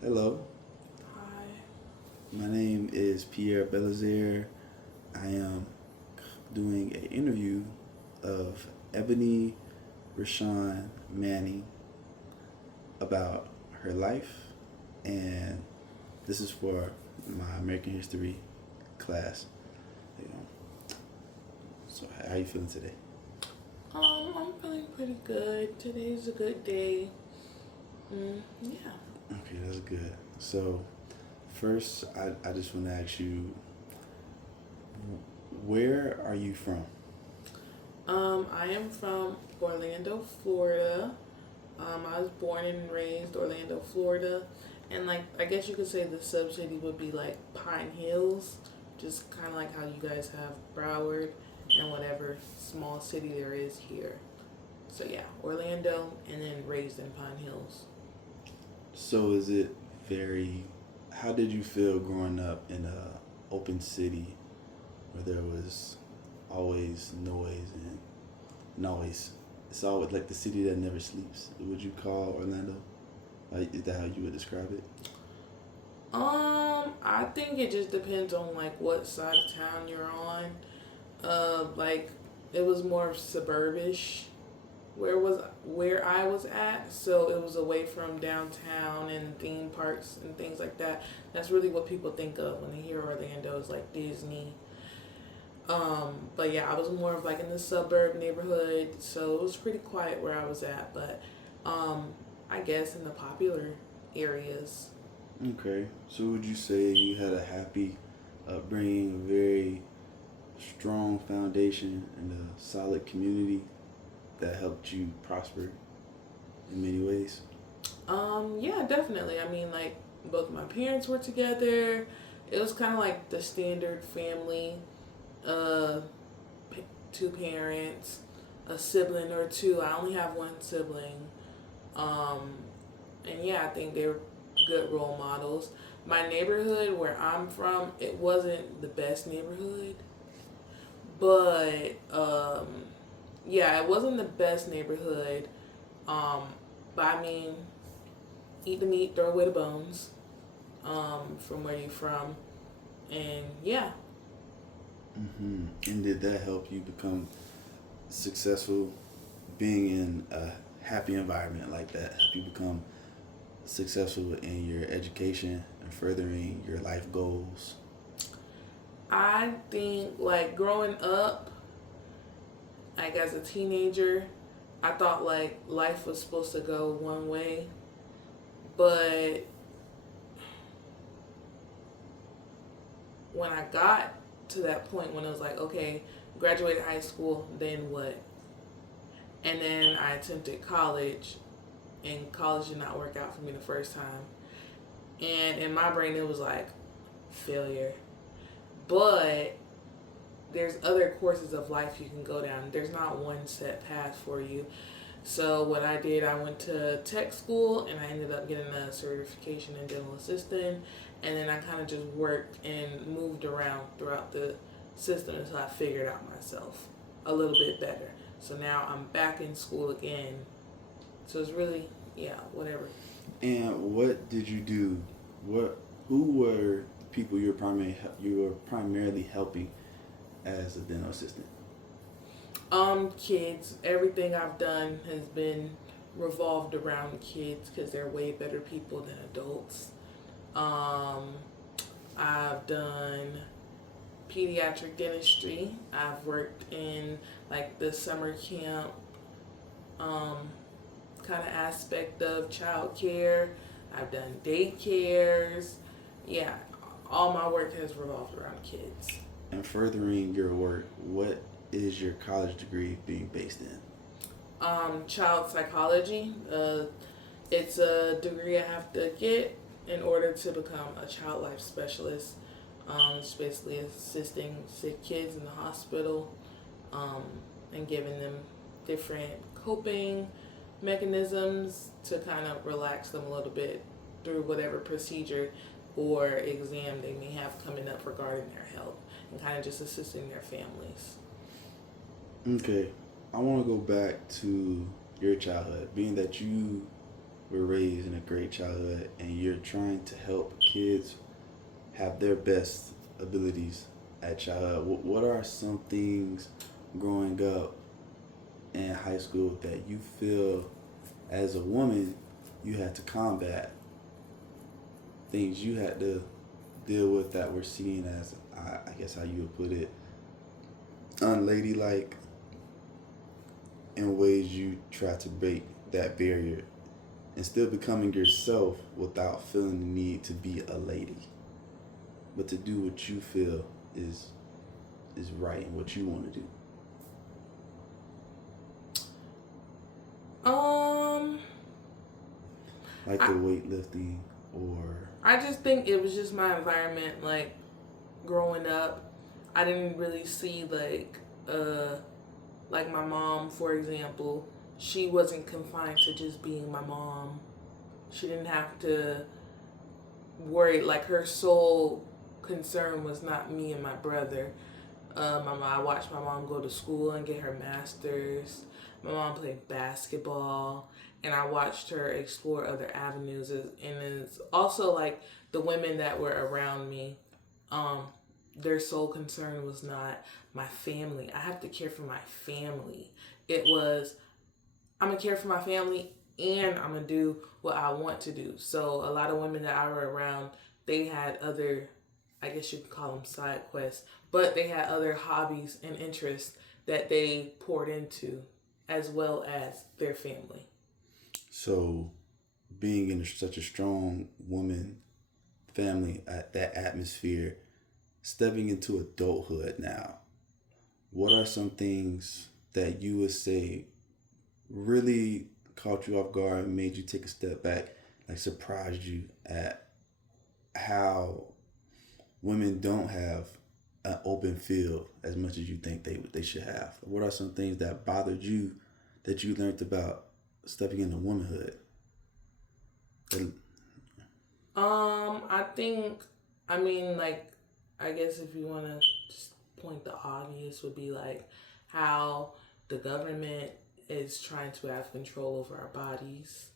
Hello, Hi. my name is Pierre Belazer. I am doing an interview of Ebony Rashawn Manning about her life, and this is for my American History class. You know, so how are you feeling today? I'm feeling pretty good. Today's a good day. Yeah. Okay, that's good. So first, I just want to ask you, where are you from? I am from Orlando, Florida. I was born and raised Orlando, Florida, and like I guess you could say the sub city would be like Pine Hills, just kind of like how you guys have Broward and whatever small city there is here. So yeah, Orlando, and then raised in Pine Hills. So is it very? How did you feel growing up in a open city where there was always noise and always it's always like the city that never sleeps? Would you call Orlando? Like, is that how you would describe it? I think it just depends on like what side of town you're on. Like it was more suburbish where I was at, so it was away from downtown and theme parks and things like that. That's really what people think of when they hear Orlando is like Disney. But yeah, I was more of like in the suburb neighborhood, so it was pretty quiet where I was at. But um, I guess in the popular areas. Okay. So would you say you had a happy upbringing, a very strong foundation, and a solid community that helped you prosper in many ways? Yeah, definitely. I mean, like both my parents were together. It was kind of like the standard family. Uh, Two parents, a sibling or two. I only have one sibling. Um, and yeah, I think they were good role models. My neighborhood where I'm from, it wasn't the best neighborhood, but yeah, it wasn't the best neighborhood. Um, but I mean, eat the meat, throw away the bones. From where you from, and yeah. And did that help you become successful being in a happy environment like that? Help you become successful in your education and furthering your life goals? I think like growing up, like as a teenager, I thought like life was supposed to go one way, but when I got to that point when it was like, okay, graduated high school, then what? And then I attempted college, and college did not work out for me the first time. And in my brain, it was like failure. But there's other courses of life you can go down. There's not one set path for you. So what I did, I went to tech school and I ended up getting a certification in dental assistant, and then I kind of just worked and moved around throughout the system until I figured out myself a little bit better. So now I'm back in school again. So it's really yeah, whatever. And what did you do? What who were the people you were primarily helping as a dental assistant? Kids. Everything I've done has been revolved around kids because they're way better people than adults. Um, I've done pediatric dentistry. I've worked in like the summer camp um, kind of aspect of child care. I've done daycares. Yeah, all my work has revolved around kids. And furthering your work, what is your college degree being based in? Child psychology. It's a degree I have to get in order to become a child life specialist. It's basically assisting sick kids in the hospital um, and giving them different coping mechanisms to kind of relax them a little bit through whatever procedure or exam they may have coming up regarding their health, and kind of just assisting their families. Okay, I want to go back to your childhood, being that you were raised in a great childhood and you're trying to help kids have their best abilities at childhood, what are some things growing up in high school that you feel as a woman you had to combat, things you had to deal with that were seen as, I guess how you would put it, unladylike, in ways you try to break that barrier and still becoming yourself without feeling the need to be a lady, but to do what you feel is right and what you want to do. Um, Like I the weightlifting or I just think it was just my environment. Like growing up, I didn't really see like my mom, for example. She wasn't confined to just being my mom. She didn't have to worry. Like her sole concern was not me and my brother. I watched my mom go to school and get her master's. My mom played basketball, and I watched her explore other avenues. And it's also like the women that were around me, um, their sole concern was not my family. I have to care for my family. It was, I'm gonna care for my family and I'm gonna do what I want to do. So a lot of women that I were around, they had other, I guess you could call them side quests, but they had other hobbies and interests that they poured into, as well as their family. so being in such a strong woman family at that atmosphere, stepping into adulthood now, what are some things that you would say really caught you off guard and made you take a step back, like surprised you at how women don't have an open field as much as you think they should have? What are some things that bothered you that you learned about stepping into womanhood? And I think, I mean, like, I guess if you want to just point the obvious, would be like how the government is trying to have control over our bodies.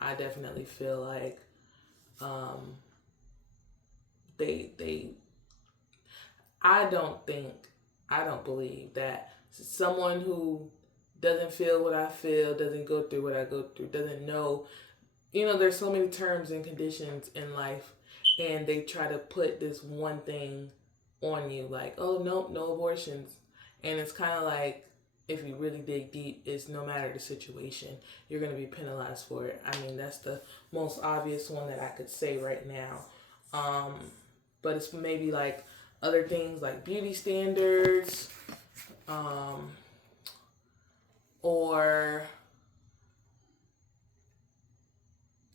I definitely feel like um, they I don't think, I don't believe that someone who doesn't feel what I feel, doesn't go through what I go through, doesn't know, there's so many terms and conditions in life, and they try to put this one thing on you, like, oh, nope, no abortions. And it's kind of like, if you really dig deep, it's no matter the situation, you're going to be penalized for it. I mean, that's the most obvious one that I could say right now. Um, but it's maybe like other things like beauty standards, um, or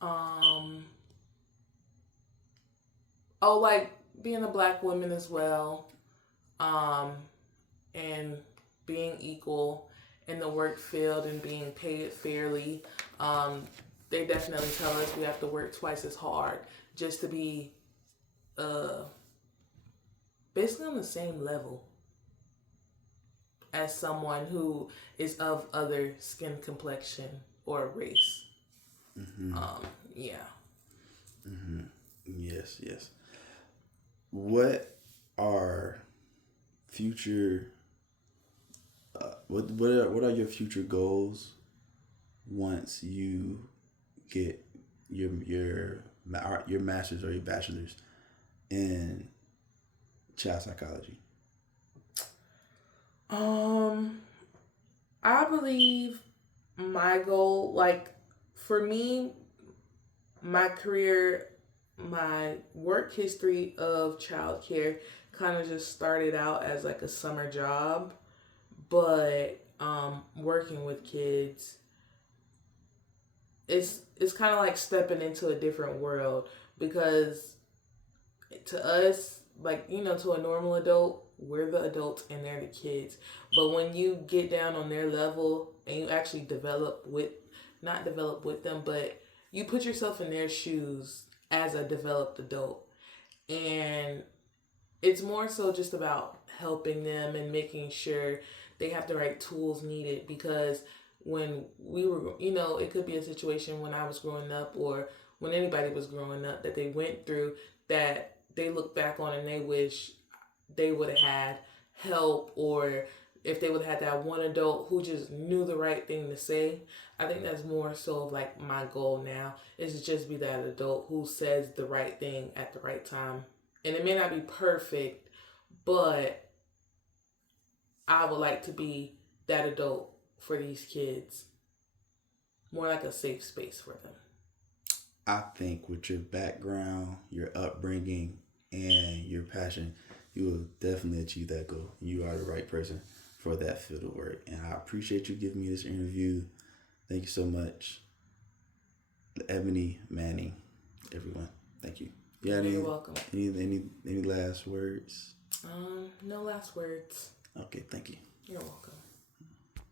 um, oh, like being a black woman as well, um, and being equal in the work field and being paid fairly. Um, they definitely tell us we have to work twice as hard just to be uh, basically on the same level as someone who is of other skin complexion or race. mm-hmm, Yeah. mm-hmm. Yes, yes. What are future what are your future goals once you get your master's or your bachelor's in child psychology? Um, I believe my goal, like for me, my career, my work history of childcare kind of just started out as like a summer job, but working with kids, it's kind of like stepping into a different world because to us, like, to a normal adult, we're the adults and they're the kids. But when you get down on their level and you actually not develop with them, but you put yourself in their shoes as a developed adult. And it's more so just about helping them and making sure they have the right tools needed, because when we were, you know, it could be a situation when I was growing up or when anybody was growing up that they went through that they look back on and they wish they would have had help, or if they would have had that one adult who just knew the right thing to say. I think that's more so of like my goal now is to just be that adult who says the right thing at the right time. And it may not be perfect, but I would like to be that adult for these kids, more like a safe space for them. I think with your background, your upbringing, and your passion, you will definitely achieve that goal. You are the right person for that field of work. And I appreciate you giving me this interview. Thank you so much. Ebony Manning, everyone. Thank you. Yeah, You're welcome. Any last words? No last words. Okay, thank you. You're welcome.